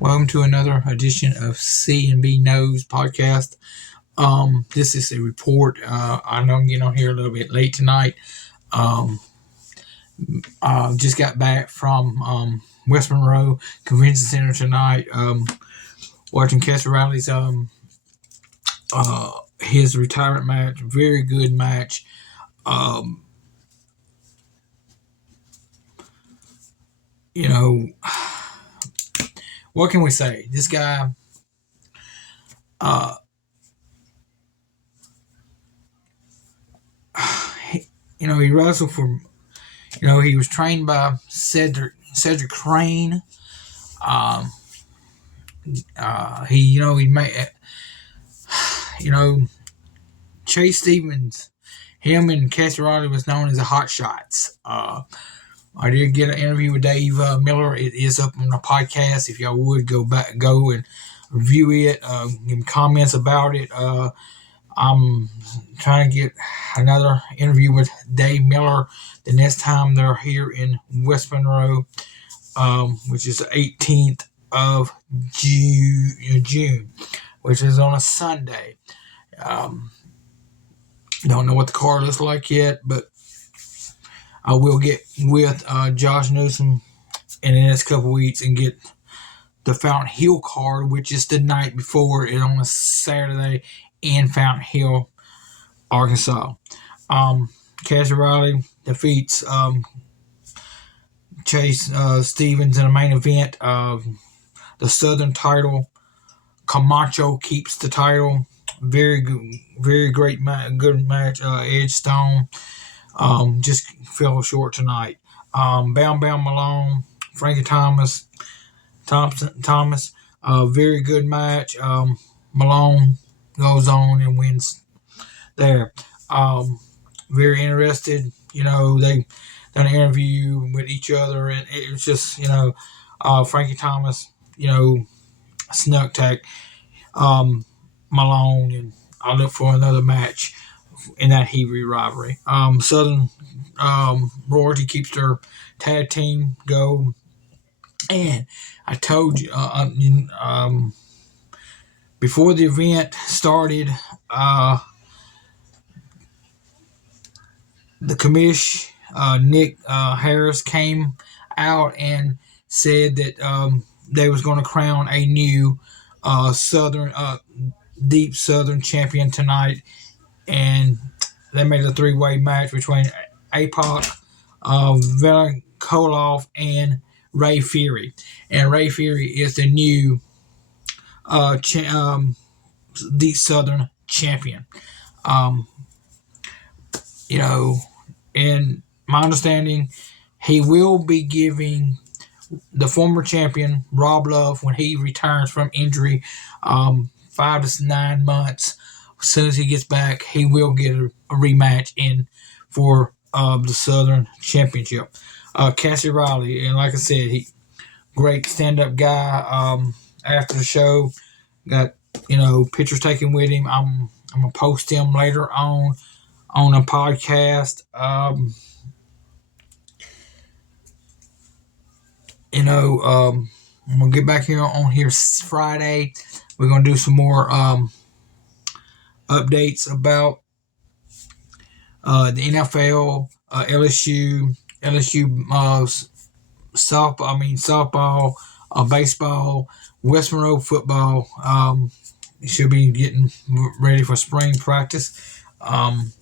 Welcome to another edition of C and B Knows podcast. This is a report. I know I'm getting on here a little bit late tonight. Um, just got back from West Monroe Convention Center tonight. Watching Cassie Riley's his retirement match. Very good match. Um, you know, what can we say? This guy. Uh, he wrestled for. He was trained by Cedric Crane. Um, he made, Chase Stevens, him and Cassie Riley was known as the Hot Shots. I did get an interview with Dave Miller. It is up on the podcast. If y'all would go and review it, give comments about it. I'm trying to get another interview with Dave Miller the next time they're here in West Monroe, which is the 18th of June, which is on a Sunday. Don't know what the card looks like yet, but I will get with Josh Newsom in the next couple weeks and get the Fountain Hill card, which is the night before it on a Saturday in Fountain Hill, Arkansas. Cassie Riley defeats Chase Stevens in the main event of the Southern title. Camacho keeps the title. Very good, very good match. Edge Stone just fell short tonight. Bam Bam Malone, Frankie Thomas, very good match. Malone goes on and wins there. Very interested. They done an interview with each other, and it was just, Frankie Thomas, snuck tag Malone, and I look for another match in that Hebrew rivalry. Southern Royalty keeps their tag team go, and I told you before the event started, the commish Nick Harris came out and said that they was going to crown a new Southern Deep Southern champion tonight, and they made a three-way match between APOC, Valentin Koloff, and Ray Fury. And Ray Fury is the new Deep Southern champion. Um, in my understanding, he will be giving the former champion Rob Love, when he returns from injury, 5 to 9 months. As soon as he gets back, he will get a rematch in for the Southern Championship. Cassie Riley, and like I said, he great stand-up guy. After the show, got pictures taken with him. I'm gonna post him later on a podcast. I'm gonna get back here Friday. We're gonna do some more updates about the NFL, LSU, softball, baseball, West Monroe football. Should be getting ready for spring practice. I'm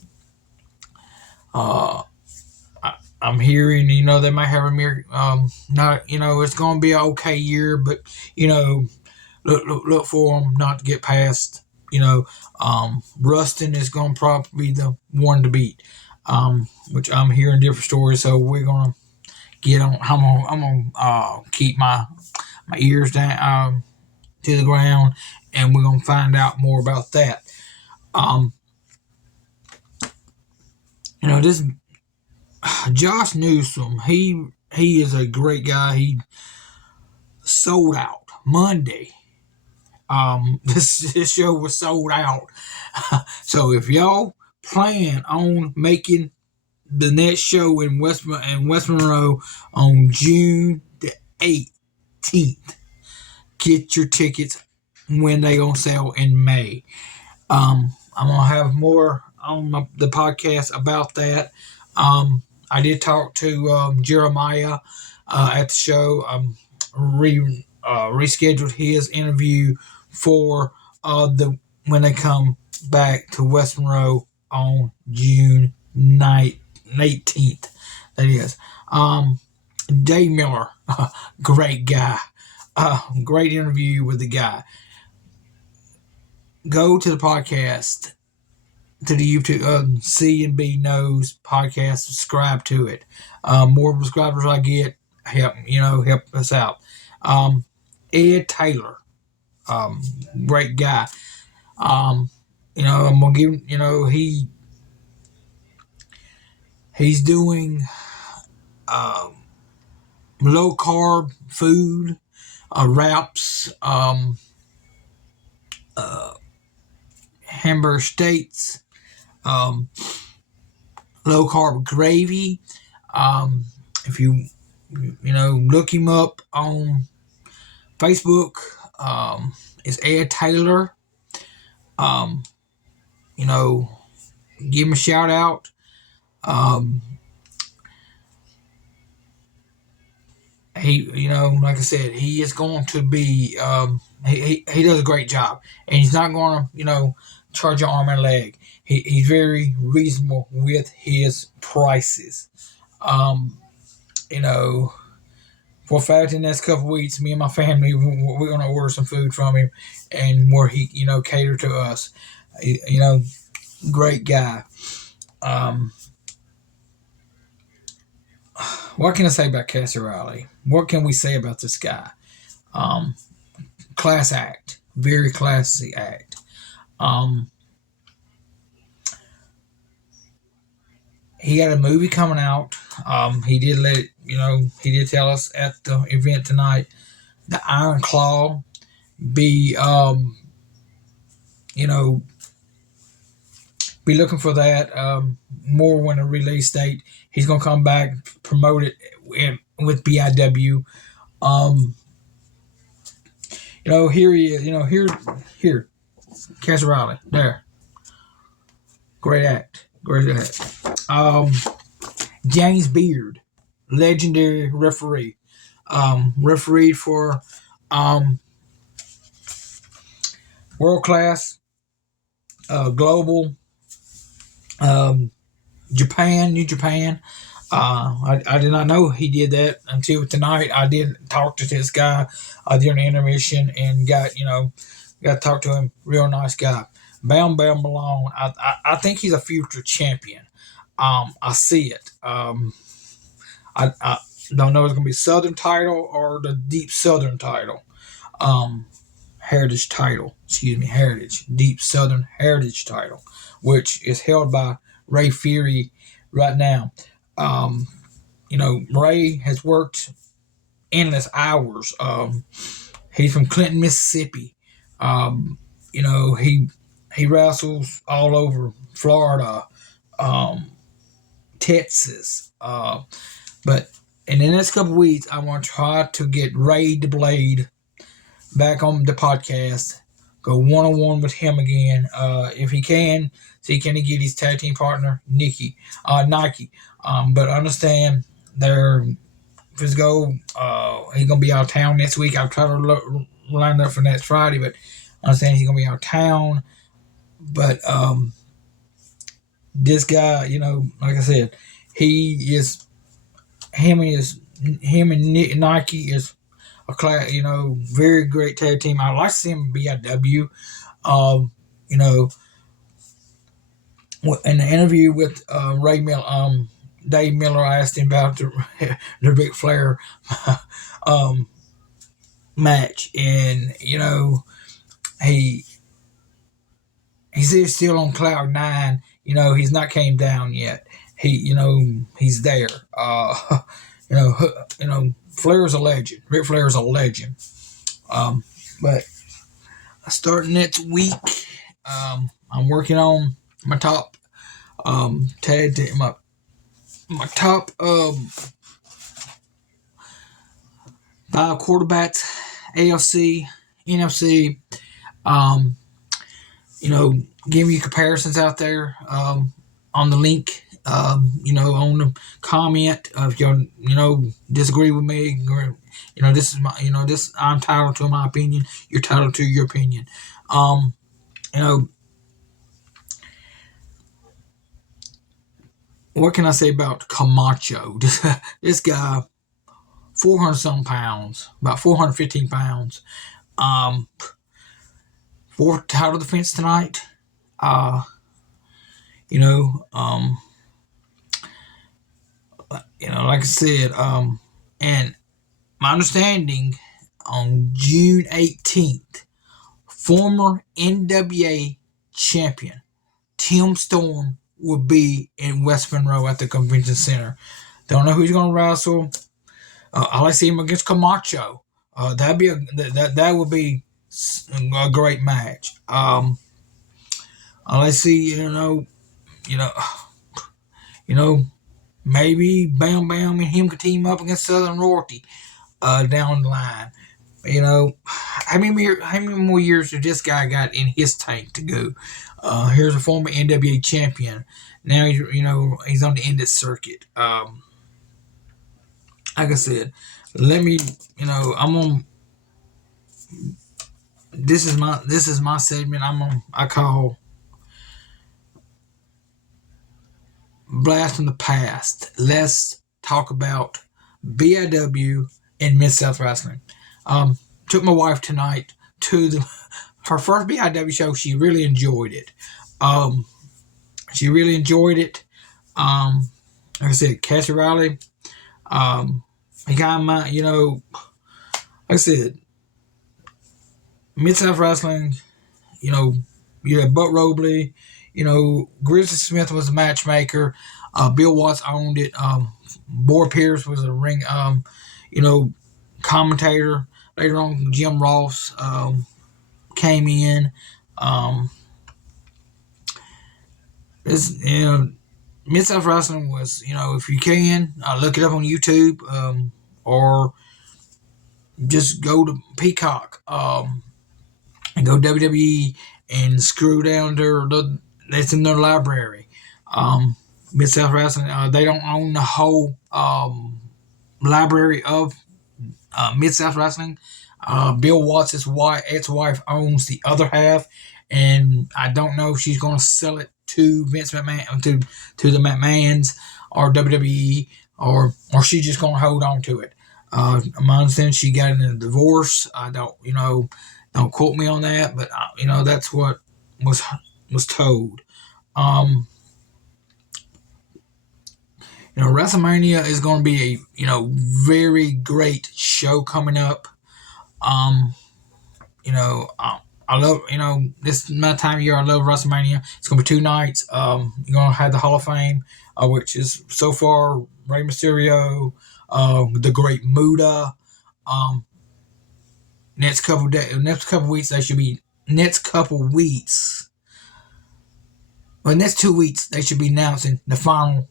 hearing, they might have not, it's going to be an okay year, but, look for them not to get past, Ruston is going to probably be the one to beat, which I'm hearing different stories. So we're going to get on, I'm going to keep my ears down, to the ground, and we're going to find out more about that. This Josh Newsom, he is a great guy. He sold out Monday. This show was sold out. So if y'all plan on making the next show in West Monroe on June the 18th, get your tickets when they gonna sell in May. I'm gonna have more on the podcast about that. I did talk to Jeremiah at the show. Rescheduled his interview for the when they come back to West Monroe on June 18th. That is. Dave Miller, great guy. Great interview with the guy. Go to the podcast, to the YouTube C&B Knows podcast. Subscribe to it. More subscribers I get, help us out. Ed Taylor, great guy. I'm gonna give he's doing low carb food, wraps, hamburger steaks, low carb gravy. If you look him up on Facebook, it's Ed Taylor. Give him a shout out. He, like I said, he is going to be, he does a great job, and he's not going to, charge your arm and leg. He's very reasonable with his prices. For a fact, in the next couple of weeks, me and my family, we're going to order some food from him, and where he, cater to us. Great guy. What can I say about Cassie Riley? What can we say about this guy? Class act. Very classy act. He got a movie coming out. He did he did tell us at the event tonight, the Iron Claw, be be looking for that more when a release date. He's gonna come back, promote it with BIW. Here he is. Here, Cassie Riley. There, great act. James Beard, legendary referee. Refereed for world class, global, Japan, New Japan. I did not know he did that until tonight. I did talk to this guy during the intermission and got to talk to him. Real nice guy. Bam Malone. I think he's a future champion. I see it. I don't know if it's going to be Southern title or the Deep Southern title. Heritage title. Excuse me, Heritage. Deep Southern Heritage title, which is held by Ray Fury right now. Ray has worked endless hours. He's from Clinton, Mississippi. He wrestles all over Florida, Texas. But in the next couple of weeks, I want to try to get Ray the Blade back on the podcast. Go one-on-one with him again, if he can. See, can he get his tag team partner, Nike? But understand, if it's go, he's gonna be out of town next week. I'll try to line up for next Friday, but I understand he's gonna be out of town. But this guy, like I said, him and Nike is a class, very great tag team. I'd like to see him in BIW. In the interview with Ray Miller, Dave Miller, I asked him about the Ric Flair match, and he's still on cloud nine. He's not came down yet. He's there. Flair's a legend. Ric Flair's a legend. But starting next week, I'm working on my top tag team, my top 5 quarterbacks AFC, NFC. Um, Giving you comparisons out there on the link. On the comment if you disagree with me, or this is my this I'm entitled to my opinion. You're entitled to your opinion. Um, you know what can I say about Camacho? This guy, 400 something pounds, about 415 pounds. Um, Fourth title defense tonight. Uh, you know, um, like I said, and my understanding on June 18th, former NWA champion Tim Storm will be in West Monroe at the convention center. Don't know who's going to wrestle. I like to see him against Camacho. That would be a great match. I like to see you know you know maybe Bam Bam and him could team up against Southern Royalty down the line. How many more years has this guy got in his tank to go? Here's a former NWA champion. Now he's on the indie circuit. Like I said, let me I'm on. This is my segment. I call Blast from the Past. Let's talk about BIW and Mid South Wrestling. Took my wife tonight to her first BIW show. She really enjoyed it. Um, she really enjoyed it. Like I said, Cassie Riley. He got my, like I said, Mid South Wrestling. You had Buck Robley. Grizzly Smith was a matchmaker. Bill Watts owned it. Boar Pierce was a ring, commentator. Later on, Jim Ross came in. This, Mid South Wrestling was, if you can, look it up on YouTube, or just go to Peacock, and go WWE and screw down that's in their library. Mid South Wrestling, they don't own the whole library of Mid South Wrestling. Bill Watts' ex-wife owns the other half, and I don't know if she's going to sell it to Vince McMahon, to the McMahons or WWE, or she's just going to hold on to it. My understanding, she got in a divorce. I don't quote me on that, but that's what was told. WrestleMania is going to be a very great show coming up. I love this is my time of year. I love WrestleMania. It's going to be 2 nights. You're going to have the Hall of Fame, which is so far Rey Mysterio, the Great Muta. Next couple weeks they should be next 2 weeks they should be announcing the final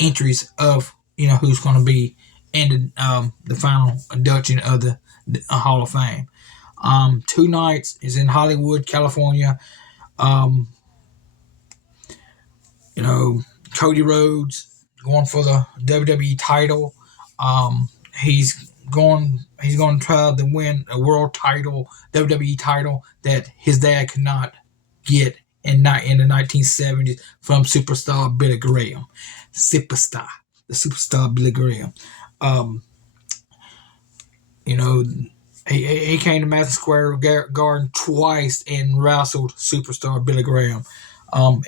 entries of who's going to be in the final induction of the Hall of Fame. 2 nights is in Hollywood, California. Cody Rhodes going for the WWE title. He's going to try to win a world title, WWE title that his dad could not get in the 1970s from superstar Billy Graham. The superstar Billy Graham. He came to Madison Square Garden twice and wrestled superstar Billy Graham. And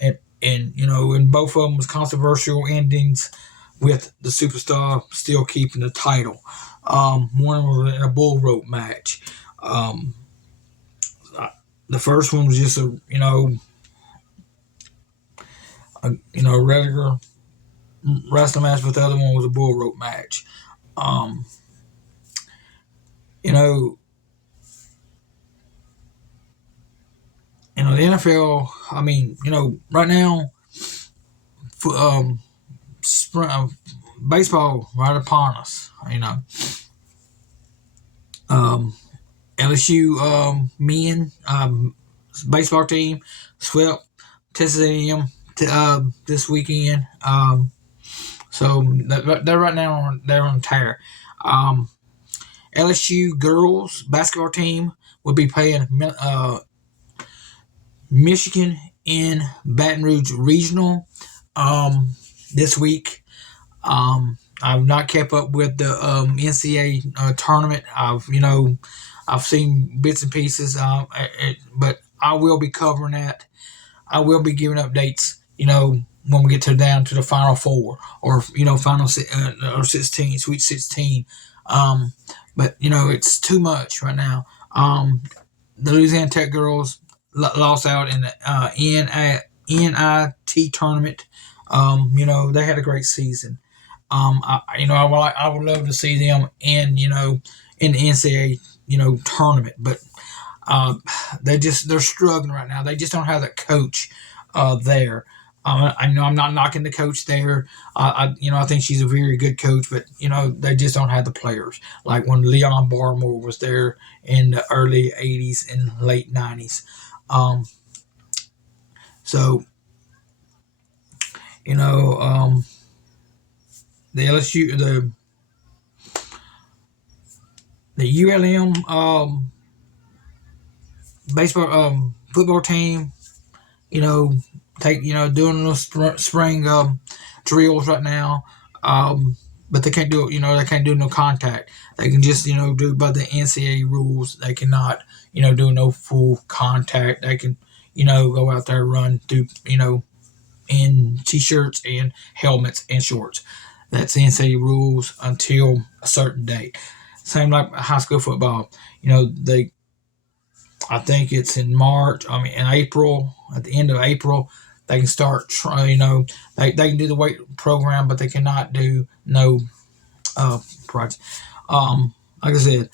both of them was controversial endings, with the superstar still keeping the title. One was in a bull rope match. The first one was just a regular wrestling match, but the other one was a bull rope match. The NFL. Right now, baseball right upon us. LSU men baseball team swept Texas A&M this weekend. So they're right now they're on tear. Um, LSU girls basketball team will be playing Michigan in Baton Rouge Regional this week. I've not kept up with the NCAA tournament. I've seen bits and pieces, but I will be covering that. I will be giving updates. When we get down to the Final Four or Final or 16, Sweet 16. Um, but it's too much right now. The Louisiana Tech girls lost out in the NIT tournament. They had a great season. I would love to see them in the NCAA tournament, but they're struggling right now. They just don't have that coach there. I know I'm not knocking the coach there. I think she's a very good coach, but they just don't have the players like when Leon Barmore was there in the early '80s and late '90s. So the LSU, the ULM baseball football team, doing little spring drills right now. But they can't do it. They can't do no contact. They can just do by the NCAA rules. They cannot do no full contact. They can go out there and run through in t-shirts and helmets and shorts. That's the NCAA rules until a certain date. Same like high school football. I think it's in March. In April. At the end of April, they can start trying. They can do the weight program, but they cannot do no project. Like I said,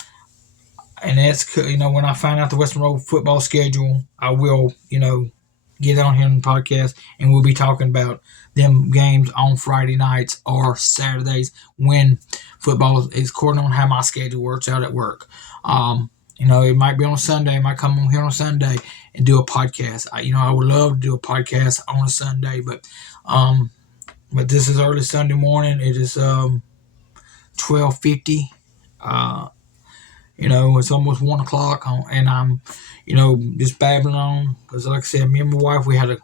and that's when I find out the Western Road football schedule, I will get on here on the podcast, and we'll be talking about them games on Friday nights or Saturdays when football is according on how my schedule works out at work. It might be on Sunday. I might come on here on Sunday and do a podcast. I would love to do a podcast on a Sunday, but this is early Sunday morning. It is 12:50. It's almost 1 o'clock, and I'm, just babbling on because, like I said, me and my wife, we had a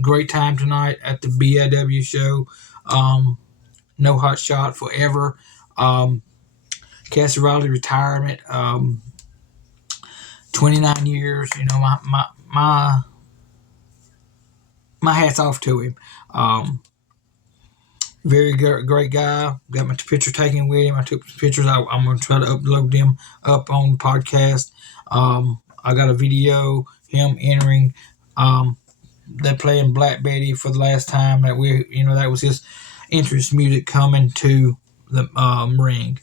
great time tonight at the BIW show. No Hot Shot Forever. Cassie Riley retirement. 29 years. My hat's off to him. Very great guy. Got my picture taken with him. I took pictures. I'm going to try to upload them up on the podcast. I got a video, him entering. They're playing Black Betty for the last time that that was his entrance music coming to the ring.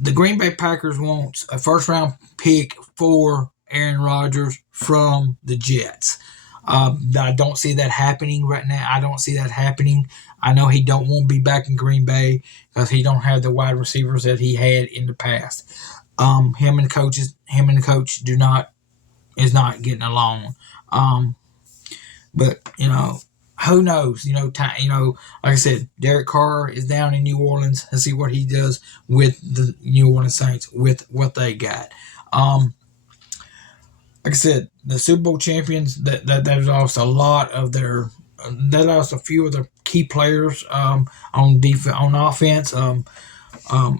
The Green Bay Packers wants a first-round pick for Aaron Rodgers from the Jets. I don't see that happening right now. I don't see that happening. I know he don't want to be back in Green Bay because he don't have the wide receivers that he had in the past. Him and the coach is not getting along. But who knows? Like I said, Derek Carr is down in New Orleans. Let's see what he does with the New Orleans Saints with what they got. Like I said, the Super Bowl champions that lost a lot of their. They lost a few of their key players on defense, on offense.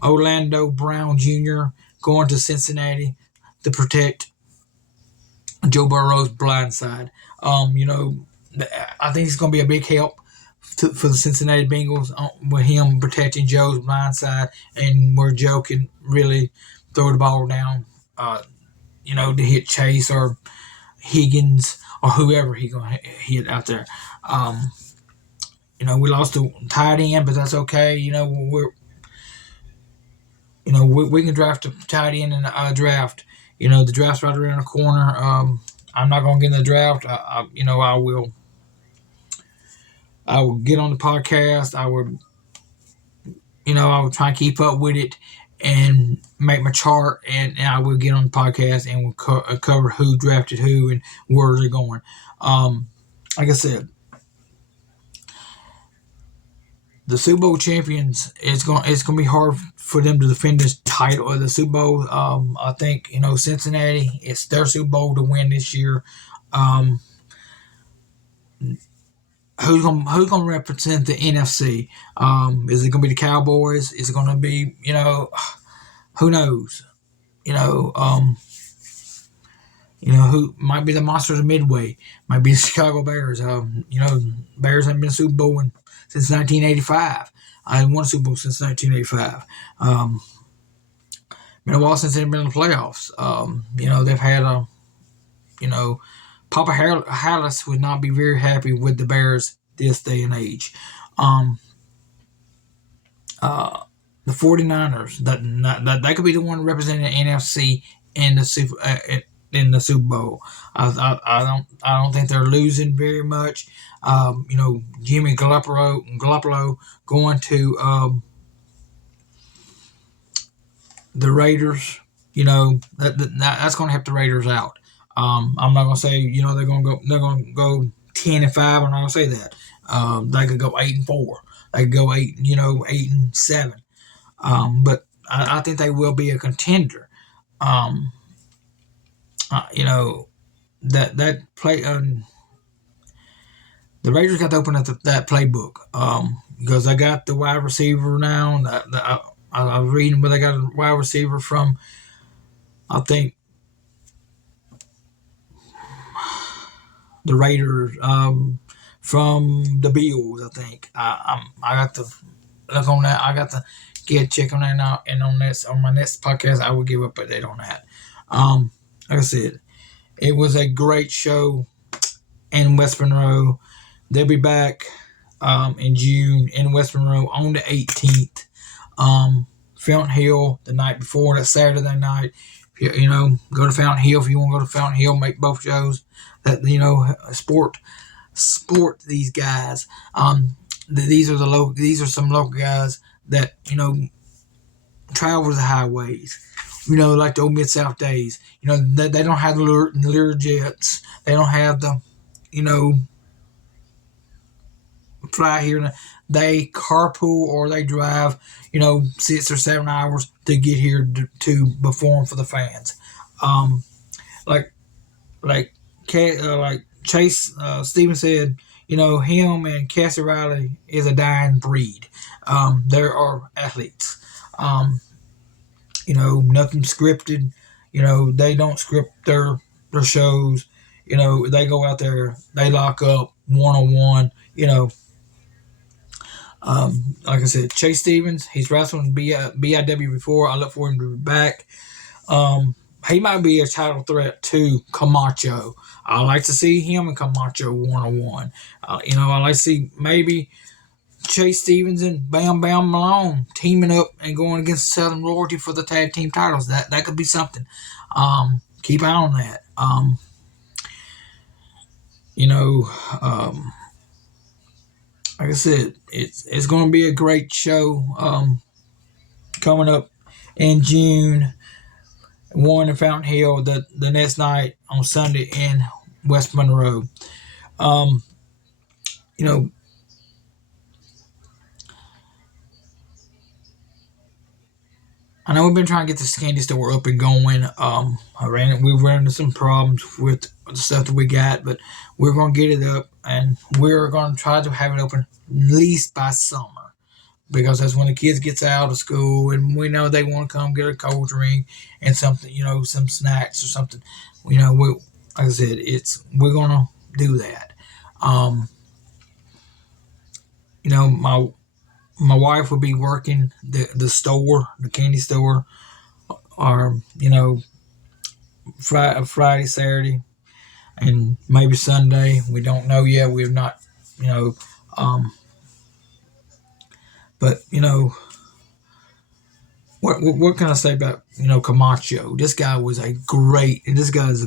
Orlando Brown Jr. going to Cincinnati to protect Joe Burrow's blind side. I think it's going to be a big help for the Cincinnati Bengals with him protecting Joe's blind side, and where Joe can really throw the ball down, to hit Chase or Higgins or whoever he going to hit out there. We lost the tight end, but that's okay. We can draft a tight end in a draft. The draft's right around the corner. I'm not going to get in the draft. I will I would get on the podcast. I would try and keep up with it and make my chart, and I would get on the podcast and we'll cover who drafted who and where they're going. Like I said, the Super Bowl champions, it's going to be hard for them to defend this title of the Super Bowl. I think Cincinnati, it's their Super Bowl to win this year. Who's gonna represent the NFC? Is it gonna be the Cowboys? Is it gonna be who knows? Who might be the monsters of Midway? Might be the Chicago Bears. Bears haven't been Super Bowl since 1985. I won a Super Bowl since 1985. Been a while since they've been in the playoffs. They've had Papa Hallis would not be very happy with the Bears this day and age. The 49ers, that could be the one representing the NFC in the Super Bowl. I don't think they're losing very much. Jimmy Garoppolo going to the Raiders. That's going to help the Raiders out. I'm not going to say they're going to go 10-5. I'm not going to say that. They could go 8-4. They could go 8-7. But I think they will be a contender. That play. The Raiders got to open up that playbook because they got the wide receiver now. I was reading where they got a wide receiver from. I think the Raiders from the Bills. I think I got to look on that. I got to get a check on that now, and on my next podcast, I will give up a date on that. Like I said, it was a great show in West Monroe. They'll be back in June in West Monroe on the 18th. Fountain Hill the night before, that Saturday night. Go to Fountain Hill if you want to go to Fountain Hill. Make both shows. That sport these guys. These are some local guys that travel the highways. Like the old Mid-South days. They don't have the Lear jets. They don't have the fly here. They carpool or they drive 6 or 7 hours to get here to perform for the fans. Like Chase Stevens said, him and Cassie Riley is a dying breed. They are athletes. Nothing scripted. They don't script their shows. They go out there, they lock up one-on-one. Like I said, Chase Stevens, he's wrestled in BIW before. I look for him to be back. He might be a title threat to Camacho. I like to see him and Camacho one-on-one. I like to see maybe Chase Stevens and Bam Bam Malone teaming up and going against Southern Royalty for the tag team titles. That could be something. Keep an eye on that. Like I said, it's going to be a great show coming up in June. One in Fountain Hill the next night on Sunday in West Monroe. I know we've been trying to get this candy store up and going. We've run into some problems with the stuff that we got, but we're going to get it up, and we're going to try to have it open at least by summer, because that's when the kids gets out of school, and we know they want to come get a cold drink and something, some snacks or something. Like I said, we're going to do that. My wife will be working the store, the candy store, or Friday, Saturday, and maybe Sunday. We don't know yet. We've not, but what can I say about Camacho? This guy is a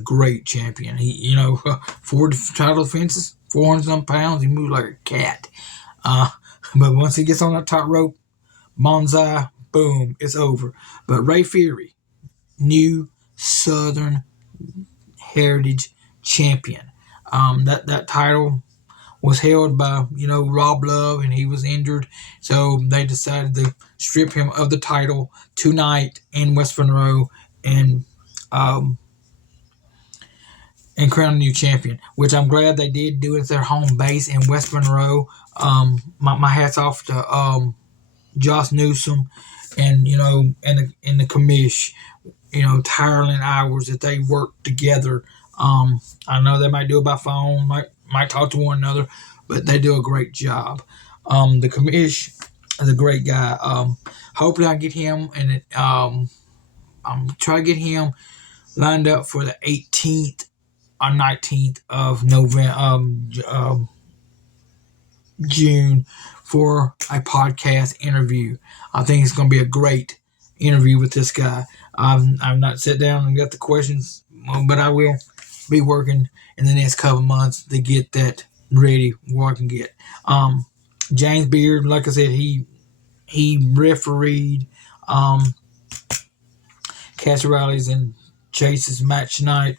great champion. He 4 title defenses, 400 some pounds. He moves like a cat. But once he gets on that top rope, bonsai, boom, it's over. But Ray Fury, new Southern Heritage champion. That title was held by Rob Love, and he was injured, so they decided to strip him of the title tonight in West Monroe and um, and crown a new champion. Which I'm glad they did do it at their home base in West Monroe. My hats off to Josh Newsom and and the commish. Tireless hours that they work together. I know they might do it by phone, might talk to one another, but they do a great job. The commish is a great guy. Hopefully, I get him, and I'm trying to get him lined up for the 18th or 19th of November, June, for a podcast interview. I think it's going to be a great interview with this guy. I've not sat down and got the questions, but I will be working in the next couple months to get that ready where I can get. James Beard, like I said, he refereed Cash Riley's and Chase's match tonight.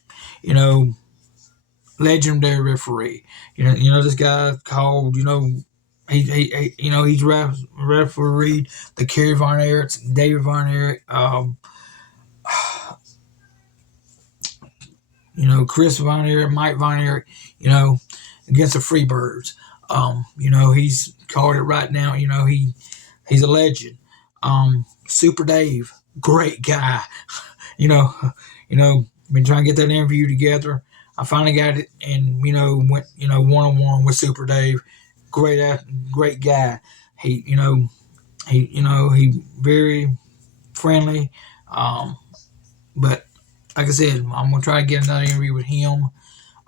Legendary referee. This guy called. He's refereed the Kerry Von Erichs, David Von Erich, Chris Von Erich, Mike Von Erich, against the Freebirds. He's called it right now. He's a legend. Super Dave, great guy. Been trying to get that interview together. I finally got it, and went one-on-one with Super Dave. Great guy. He very friendly. But like I said, I'm gonna try to get another interview with him.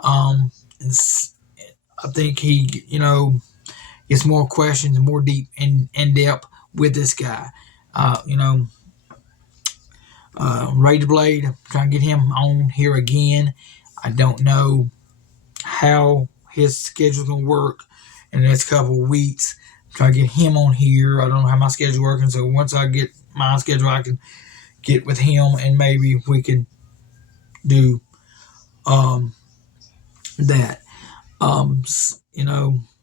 I think he gets more questions, more deep and in depth with this guy. Ray the Blade, I'm trying to get him on here again. I don't know how his schedule's gonna work in the next couple of weeks. Try to get him on here. I don't know how my schedule's working, so once I get my schedule, I can get with him and maybe we can do that.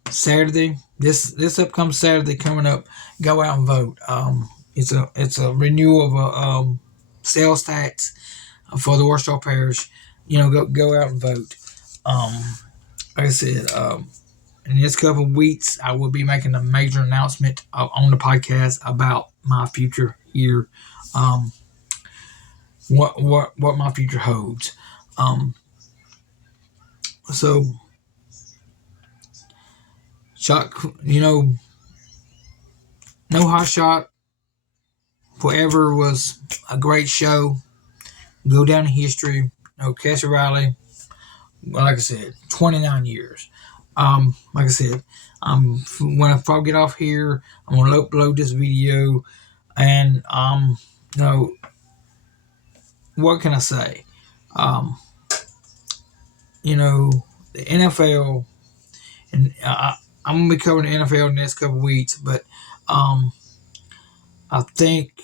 Saturday, this upcoming Saturday coming up, go out and vote. It's a renewal of a sales tax for the Warsaw Parish. Go out and vote. Like I said, in the next couple of weeks, I will be making a major announcement on the podcast about my future here. What my future holds. So shot, No Hot Shot forever was a great show. Go down in history. Cash Riley, like I said, 29 years. Like I said, when I get off here, I'm gonna upload this video, and what can I say? The NFL, and I'm gonna be covering the NFL in the next couple of weeks, but I think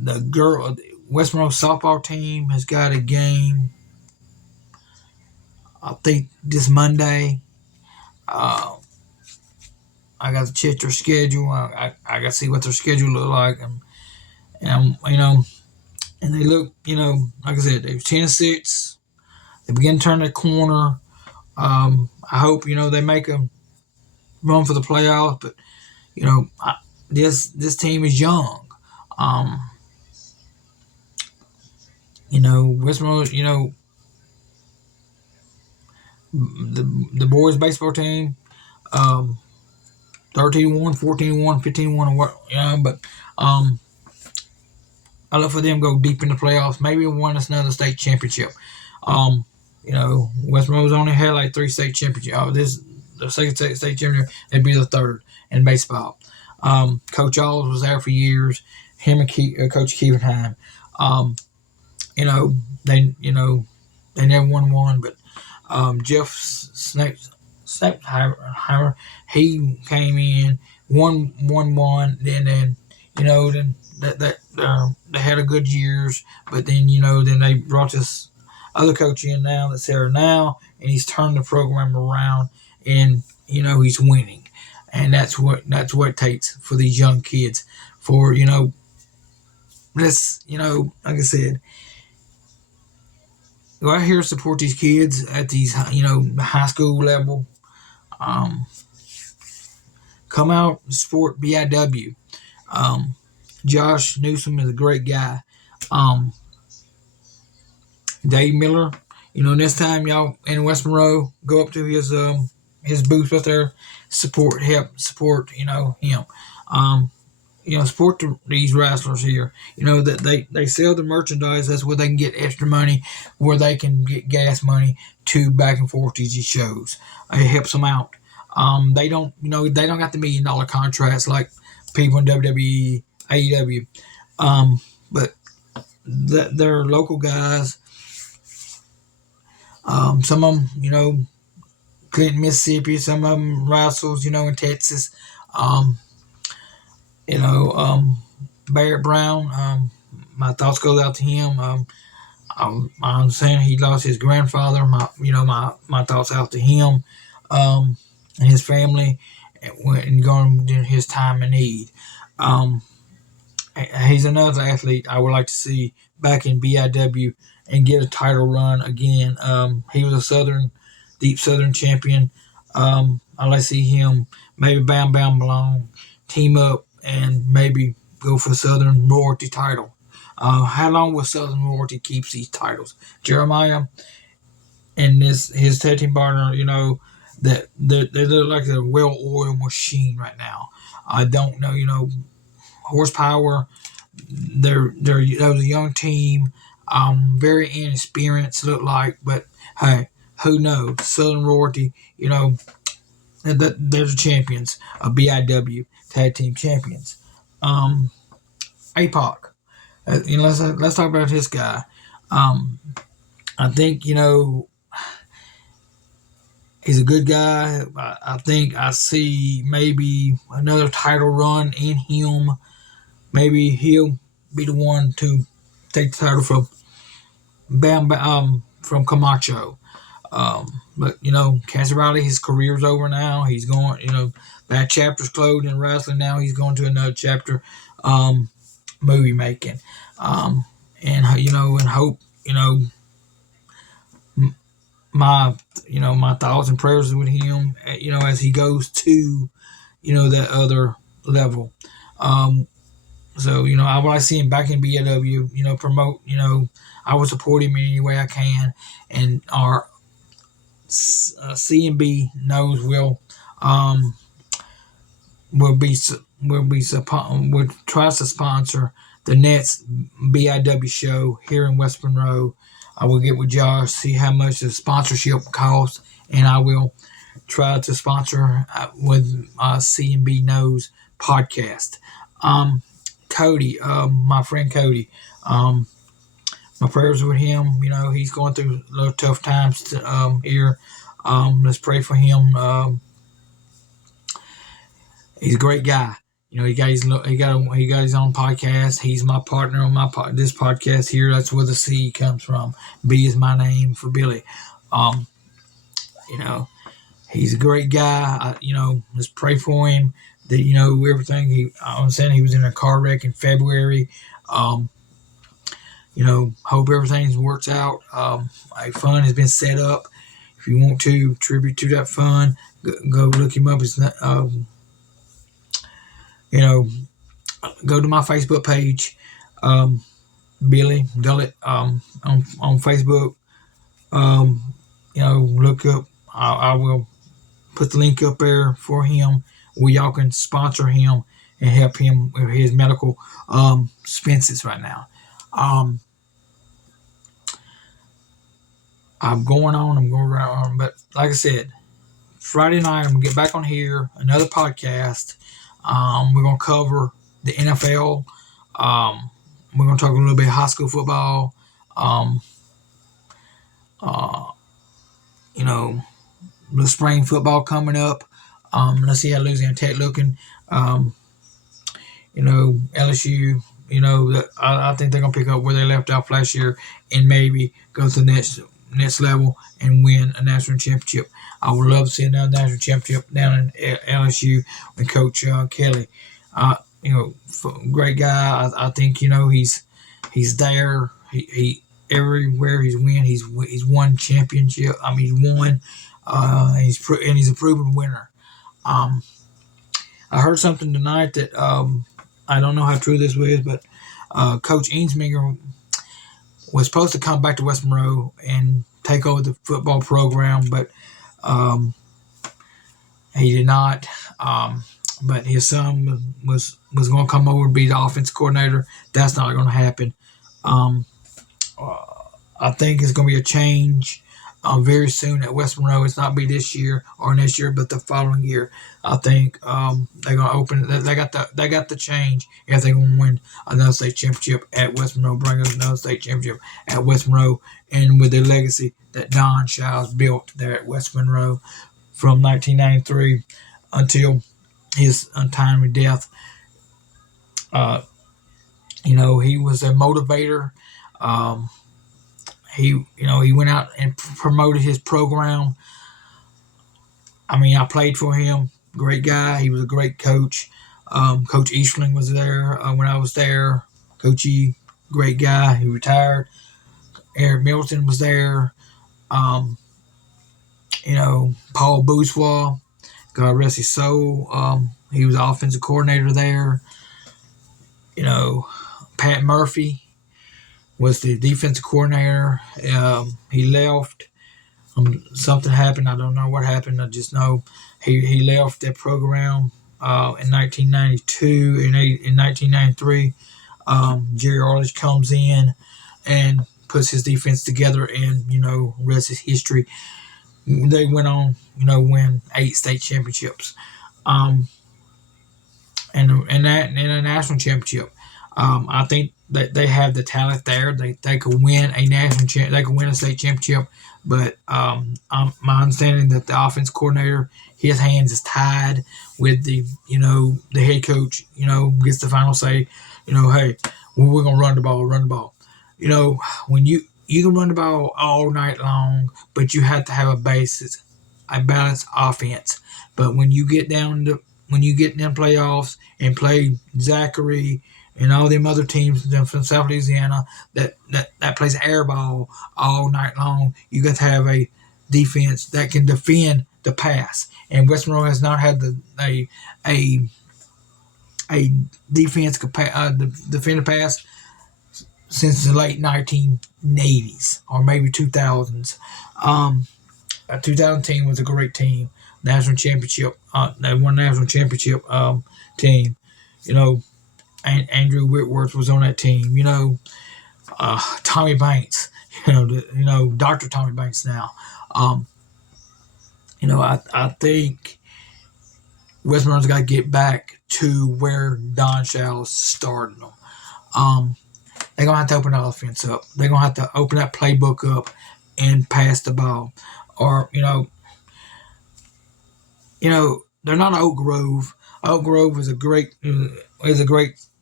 the West Monroe softball team has got a game. I think this Monday. I got to check their schedule. I got to see what their schedule look like, and and they look, like I said, they were 10-6. They begin to turn the corner. I hope they make a run for the playoffs, but this team is young. West Monroe, the boys baseball team, 13-1, 14-1, 15-1, or what, but I look for them to go deep in the playoffs, maybe win us another state championship. West Monroe's only had like 3 state championships. The second state championship, it'd be the third in baseball. Coach Alls was there for years. Him and Coach Kievenheim. They never won one, but Jeff Seppheimer, he came in, won, then they had a good years, but then they brought this other coach in now that's there now, and he's turned the program around, and he's winning, and that's what it takes for these young kids. For let's like I said, go out here support these kids at these high school level. Um, Come out and support BIW. Um, Josh Newsom is a great guy. Um, Dave Miller, next time y'all in West Monroe, go up to his booth up there, help support him. Um, support these wrestlers here. That they sell the merchandise. That's where they can get extra money, where they can get gas money to back and forth to these shows. It helps them out. They don't, they don't got the $1 million contracts like people in WWE, AEW. But they're local guys. Some of them, Clinton, Mississippi. Some of them wrestles, in Texas. Um, Barrett Brown. My thoughts go out to him. I understand he lost his grandfather. My thoughts out to him, and his family, and going during his time of need. Um, he's another athlete I would like to see back in BIW and get a title run again. He was a deep Southern champion. I'd like to see him maybe Bam Bam Malone team up and maybe go for Southern Royalty title. How long will Southern Royalty keeps these titles? Jeremiah and his tag team partner, that they look like a well-oiled machine right now. I don't know, horsepower. That was a young team, very inexperienced look like, but hey, who knows? Southern Royalty, they're the champions of BIW tag team champions. APOC, let's talk about this guy. I think he's a good guy. I think I see maybe another title run in him. Maybe he'll be the one to take the title from Camacho. But Cass Riley, his career's over now. He's going, that chapter's closed in wrestling now. He's going to another chapter, movie making, and and hope my my thoughts and prayers with him, as he goes to that other level. So I would like to see him back in BIW. Promote. I would support him in any way I can, and our CMB knows will be will try to sponsor the next BIW show here in West Monroe. I will get with Josh, see how much the sponsorship costs, and I will try to sponsor with CMB Knows podcast. Cody, my friend Cody, my prayers with him. He's going through a little tough times here. Let's pray for him. He's a great guy. He got his own podcast. He's my partner on this podcast here. That's where the C comes from. B is my name for Billy. He's a great guy. Let's pray for him. That everything. I understand he was in a car wreck in February. Hope everything works out. A fund has been set up. If you want to tribute to that fund, go look him up. It's not, go to my Facebook page, Billy Gullett, on Facebook. Look up. I will put the link up there for him where y'all can sponsor him and help him with his medical expenses right now. I'm going around, but like I said, Friday night I'm gonna get back on here, another podcast. We're gonna cover the NFL. We're gonna talk a little bit of high school football. Um, uh, the spring football coming up. Let's see how Louisiana Tech looking. Um, LSU. I think they're gonna pick up where they left off last year and maybe go to the next level and win a national championship. I would love to see another national championship down in LSU with Coach Kelly. Great guy. I think he's there. He everywhere he's won championship. I mean, he's won. He's a proven winner. Um, I heard something tonight that I don't know how true this was, but Coach Eansminger was supposed to come back to West Monroe and take over the football program, but he did not. But his son was going to come over and be the offensive coordinator. That's not going to happen. Um, I think it's going to be a change very soon at West Monroe. It's not be this year or next year, but the following year. I think they're going to open. They got the change if they're going to win another state championship at West Monroe. Bring us another state championship at West Monroe, and with the legacy that Don Shiles built there at West Monroe from 1993 until his untimely death. He was a motivator. He went out and promoted his program. I mean, I played for him. Great guy. He was a great coach. Coach Eastling was there when I was there. Coach E, great guy. He retired. Eric Milton was there. Paul Boussois, God rest his soul. He was offensive coordinator there. Pat Murphy was the defensive coordinator. He left. Something happened. I don't know what happened. I just know he left that program in 1992. In 1993, Jerry Arledge comes in and puts his defense together, and rest is history. They went on, win 8 state championships, and a national championship. I think that they have the talent there. They could win a they could win a state championship. But my understanding that the offense coordinator, his hands is tied with the head coach. Gets the final say. Hey, we're gonna run the ball. When you can run the ball all night long, but you have to have a balanced offense. But when you get in the playoffs and play Zachary and all them other teams from South Louisiana that plays air ball all night long, you got to have a defense that can defend the pass. And West Monroe has not had a defense defend the pass since the late 1980s or maybe 2000s. A 2000 team was a great team, national championship. They won national championship team. Andrew Whitworth was on that team. Tommy Banks. Dr. Tommy Banks now. I think West Monroe's got to get back to where Don Shiles started them. They're going to have to open the offense up. They're going to have to open that playbook up and pass the ball. Or, they're not Oak Grove. Oak Grove is a great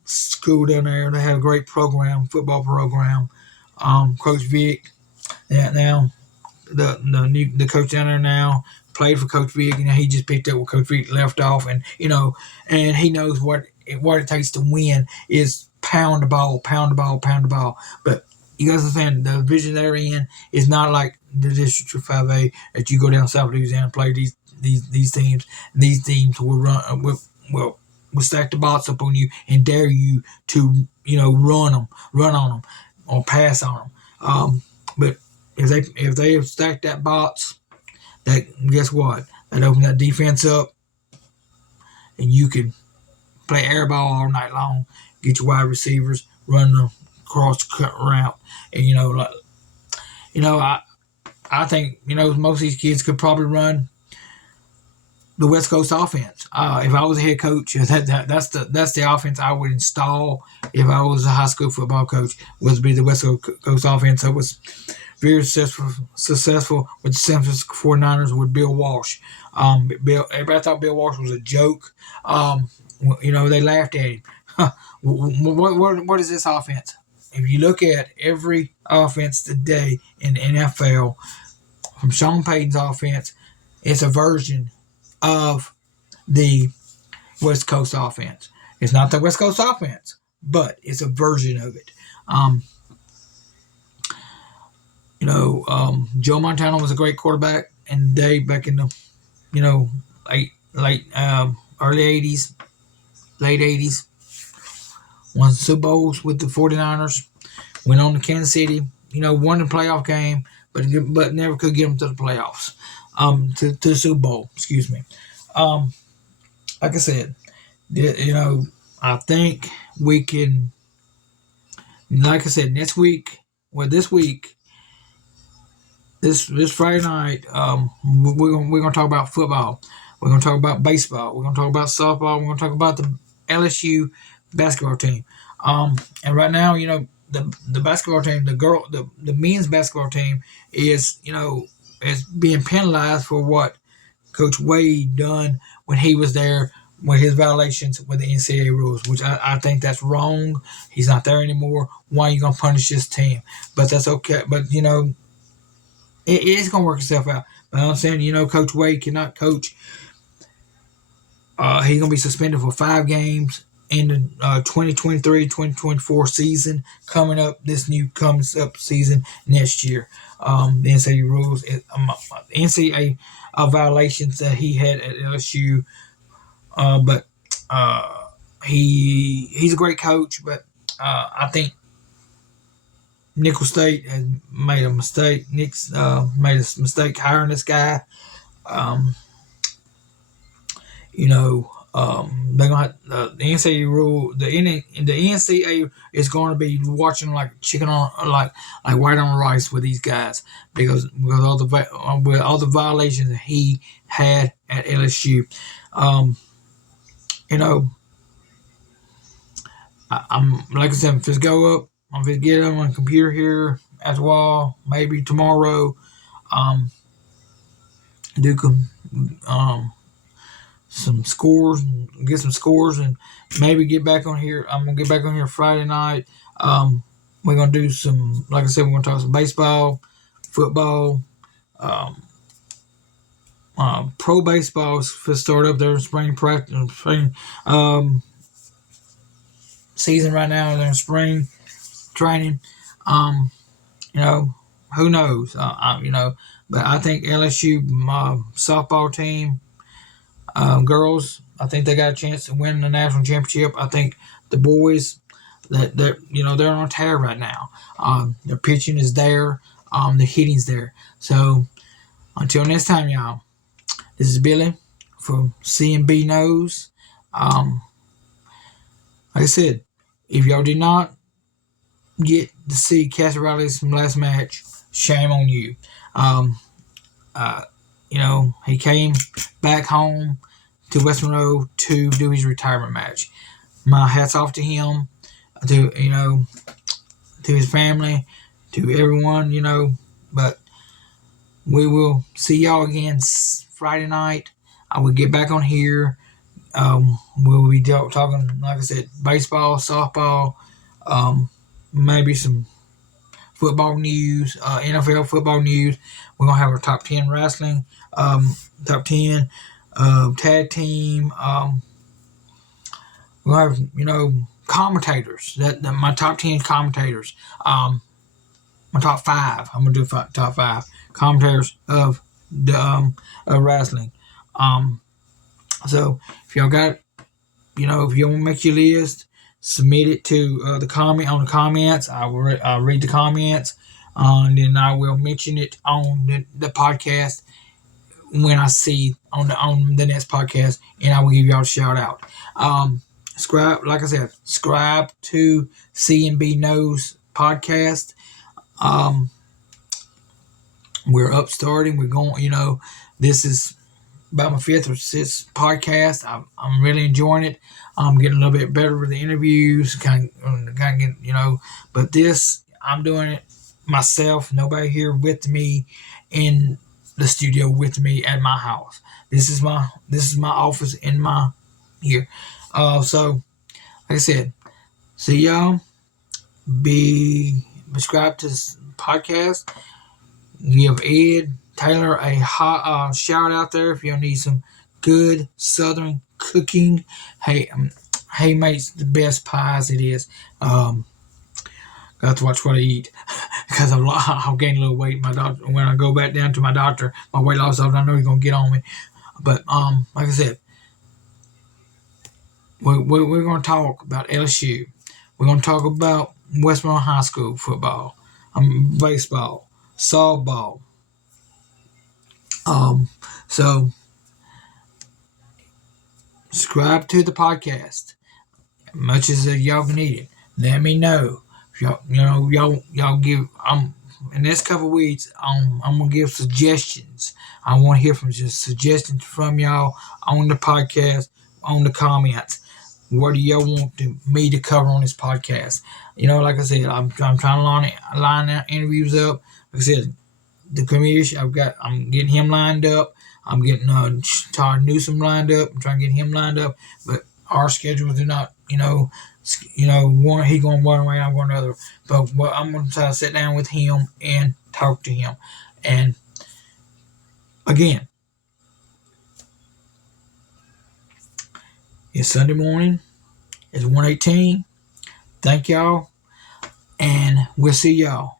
school down there. They have a great football program. Coach Vick, now the coach down there now played for Coach Vick. He just picked up where Coach Vick left off, and and he knows what it takes to win is pound the ball. But you guys understand the division they're in is not like the District 5A that you go down South Louisiana and play these teams. These teams will run will stack the box up on you and dare you to run on them or pass on them. But if they stack that box, that guess what? That open that defense up, and you can play air ball all night long. Get your wide receivers, run the cross cut route, and I think most of these kids could probably run the West Coast offense. If I was a head coach, that's the offense I would install. If I was a high school football coach, was be the West Coast offense. So it was very successful with the San Francisco 49ers with Bill Walsh. Everybody thought Bill Walsh was a joke. They laughed at him. What is this offense? If you look at every offense today in the NFL, from Sean Payton's offense, it's a version of the West Coast offense. It's not the West Coast offense, but it's a version of it. Joe Montana was a great quarterback in the day back in the, early 80s, late 80s. Won Super Bowls with the 49ers. Went on to Kansas City, won the playoff game, but never could get them to the playoffs. To the Super Bowl, excuse me. Like I said, I think we can, like I said, this week, this Friday night, we're gonna talk about football. We're gonna talk about baseball. We're gonna talk about softball. We're gonna talk about the LSU basketball team. And right now, the basketball team, the men's basketball team is being penalized for what Coach Wade done when he was there with his violations with the NCAA rules, which I think that's wrong. He's not there anymore. Why are you gonna punish this team? But that's okay. But it is gonna work itself out. But I'm saying, Coach Wade cannot coach. He's gonna be suspended for 5 games in the 2023-2024 season coming up. This new comes up season next year. The NCAA rules, NCAA violations that he had at LSU. But he's a great coach. But I think Nicholls State has made a mistake. Nick's made a mistake hiring this guy. They're gonna the NCAA rule. The NCAA is going to be watching like chicken on like white on rice with these guys because with all the violations that he had at LSU. I'm like I said, if this go up, I'm gonna get on my computer here as well. Maybe tomorrow, do some scores, get some scores, and maybe get back on here. I'm gonna get back on here Friday night. We're gonna do some, like I said, we're gonna talk some baseball, football, pro baseball for start up their spring practice, spring season right now. They're in spring training. Who knows? But I think LSU softball team, girls, I think they got a chance to win the national championship. I think the boys, they're on a tear right now. Their pitching is there, the hitting's there. So until next time, y'all, this is Billy from C&B Knows. Like I said, if y'all did not get to see Cassie Riley's last match, shame on you. He came back home to West Monroe to do his retirement match. My hats off to him, to his family, to everyone, But we will see y'all again Friday night. I will get back on here. We'll be talking, like I said, baseball, softball, maybe some football news, NFL football news. We're going to have our top 10 wrestling, top 10 tag team. We'll have, commentators. My top 10 commentators. My top 5. I'm going to do top 5 commentators of the wrestling. So if y'all got, if you want to make your list, submit it to the comments. I'll read the comments, and then I will mention it on the podcast when I see on the next podcast, and I will give y'all a shout out. Subscribe to C&B Knows podcast. We're upstarting. We're going. This is about my 5th or 6th podcast. I'm really enjoying it. I'm getting a little bit better with the interviews, kind of getting, but this, I'm doing it myself, nobody here with me in the studio with me at my house. This is my office in my here. So like I said, see y'all. Be subscribed to this podcast. Give Ed Taylor a hot shout out there if y'all need some good Southern cooking. Hey, he makes the best pies. It is. Got to watch what I eat because I'll gain a little weight. My doctor, when I go back down to my doctor, my weight loss doctor, I know he's gonna get on me. But like I said, we're gonna talk about LSU. We're gonna talk about Westmoreland High School football, baseball, softball. So subscribe to the podcast. Much as y'all need it, let me know. Y'all give. In this couple weeks, I'm gonna give suggestions. I want to hear from just suggestions from y'all on the podcast, on the comments. What do y'all want me to cover on this podcast? Like I said, I'm trying to line out interviews up. Like I said, the comedian I'm getting him lined up. I'm getting Todd Newsom lined up. I'm trying to get him lined up, but our schedules do not, one he going one way, I'm going another. But I'm going to try to sit down with him and talk to him. And again, it's Sunday morning. It's 1:18. Thank y'all, and we'll see y'all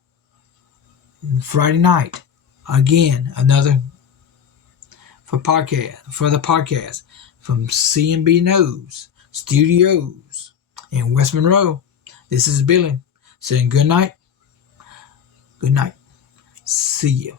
Friday night. Again, another for the podcast from CNB News Studios in West Monroe. This is Billy saying good night. Good night. See you.